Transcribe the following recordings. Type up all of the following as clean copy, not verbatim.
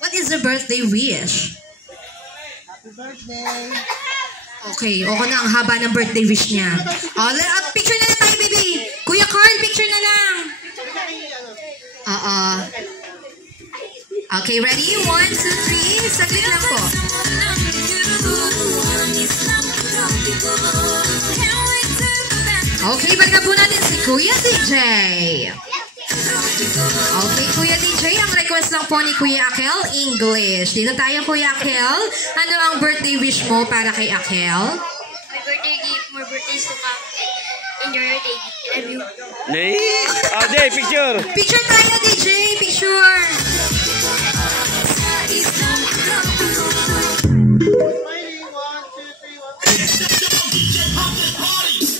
What is the birthday wish? Happy birthday! Okay, okay na ang haba ng birthday wish niya. Picture na lang tayo, baby. Kuya Carl, picture na lang. Okay, ready? 1, 2, 3. Saglit lang po. Okay, balikan po natin si Kuya DJ. Okay, Kuya DJ, ang request lang po ni Kuya Akel, English. Dito tayo, Kuya Akel. Ano ang birthday wish mo para kay Akel? My birthday gift, more birthdays to come. Enjoy your day. I love you. Nay? Day, picture! Picture tayo, DJ. Picture.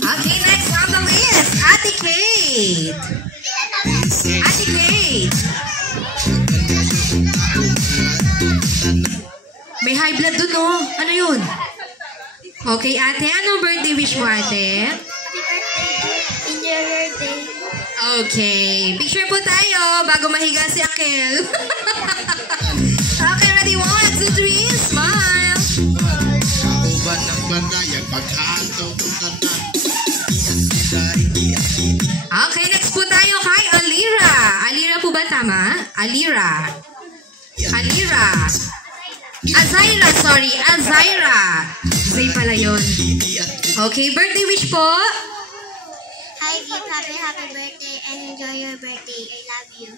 Okay, next on the list, Ate Kate. Ate Kate. May high blood dun, oh. Ano yun? Okay, ate. Anong birthday wish mo, ate? Happy birthday. Enjoy your day. Okay. Picture po tayo bago mahiga si Akel. Okay, ready? 1, 2, 3. Smile. Uban ng bandayan, pagkaanto ng tanda. Okay, next po tayo kay Alira. Alira po ba tama? Alira. Alira. Azaira, sorry. Azaira. Zay pala yun. Okay, birthday wish po. Hi, Gift. Happy birthday and enjoy your birthday. I love you.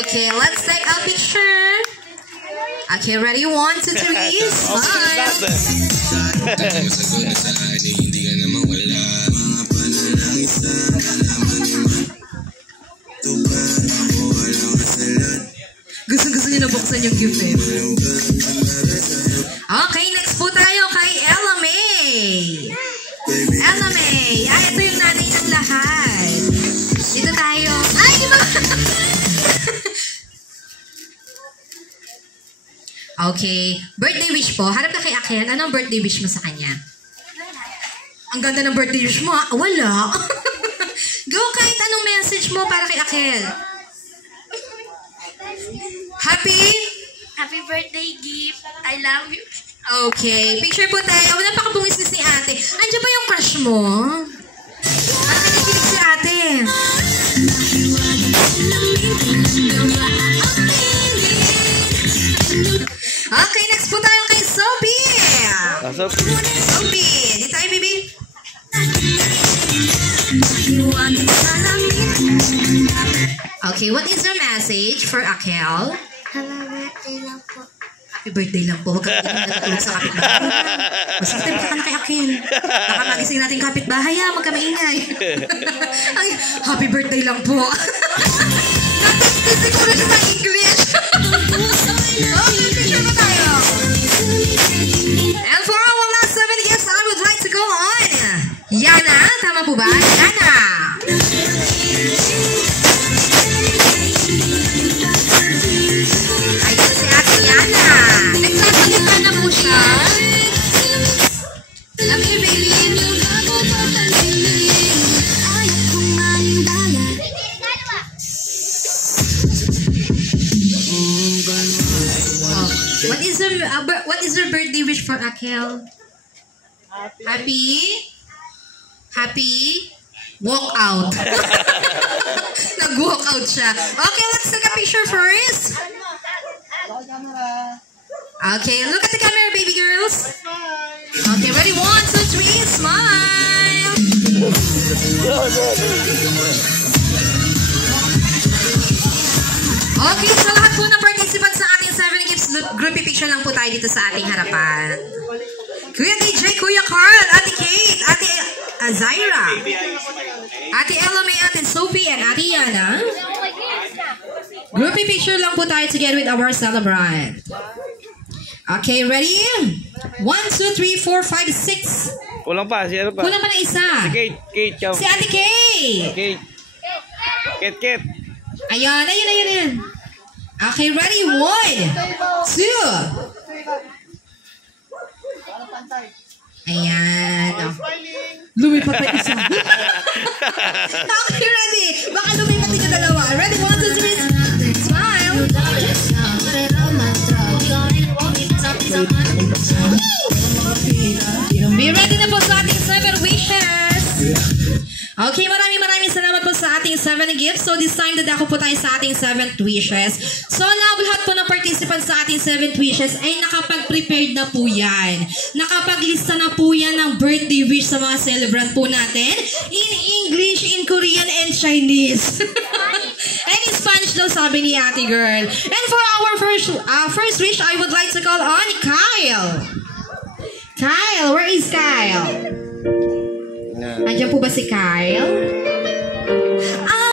Okay, let's take a picture. Okay, ready? 1, 2, 3. Smile. Gusto niyo na buksan yung gift eh. Okay, next po tayo kay Ella May. Ella May. Ay, ito yung nanay ng lahat. Dito tayo. Ay, di ba? Okay. Birthday wish po. Harap ka kay Akel. Anong birthday wish mo sa kanya? Ang ganda ng birthday wish mo. Wala. Go kahit anong message mo para kay Akel. Happy birthday, Gift. I love you. Okay. Picture po tayo. Napakabungisnis ni ate. Andiyan ba yung crush mo? Parang kinikilig si ate. Okay, next po tayo kay Sophie. Sophie. Dito tayo, baby. Okay, what is the message for Akel? Happy birthday lang po. Happy birthday lang po. Huwag kang natulog sa kapitbahay. Mas kita ka na kay Akel. Baka magising natin kapitbahay, ha? Huwag ka maingay. Ay, happy birthday lang po. Natistis siguro siya sa English. Okay, picture na tayo. And for our last 7 guests, I would like to go on. Yana, tama po ba? Yana. Ayun si Ate Yana. Nagsasalita na po siya. Love you, baby. What is your birthday wish for Akel? Happy? Walk out. Nag-walk out siya. Okay, let's take a picture first. Okay, look at the camera, baby girls. Okay, ready? 1, 2, 3, smile. Okay, so lahat po ng participants sa ating 7 Gifts group picture lang po tayo dito sa ating harapan. Kuya DJ, Kuya Carl, Ate Kate, Ate Azaira, Ate Ella May, Ate Sophie, and Ate Yana. Groupie picture lang po tayo together with our celebrant. Okay, ready? 1, 2, 3, 4, 5, 6. Kulang pa, si ano pa? Kulang pa na isa. Si Kate, chow. Si Ate Kate. Kate. Ayan. Okay, ready? 1, 2. Ayan. Lumipat pa isa. Okay, ready? Baka lumipat yung dalawa. Ready? 1, 2, 3. Okay, maraming salamat po sa ating 7 gifts. So this time, dadako po tayo sa ating 7th wishes. So now, lahat po ng participants sa ating 7th wishes ay nakapag-prepared na po yan. Nakapaglista na po yan ng birthday wish sa mga celebrant po natin in English, in Korean, and Chinese. And in Spanish daw, sabi ni ate girl. And for our first wish, I would like to call on Kyle. Kyle, where is Kyle? Andiyan po ba si Kyle?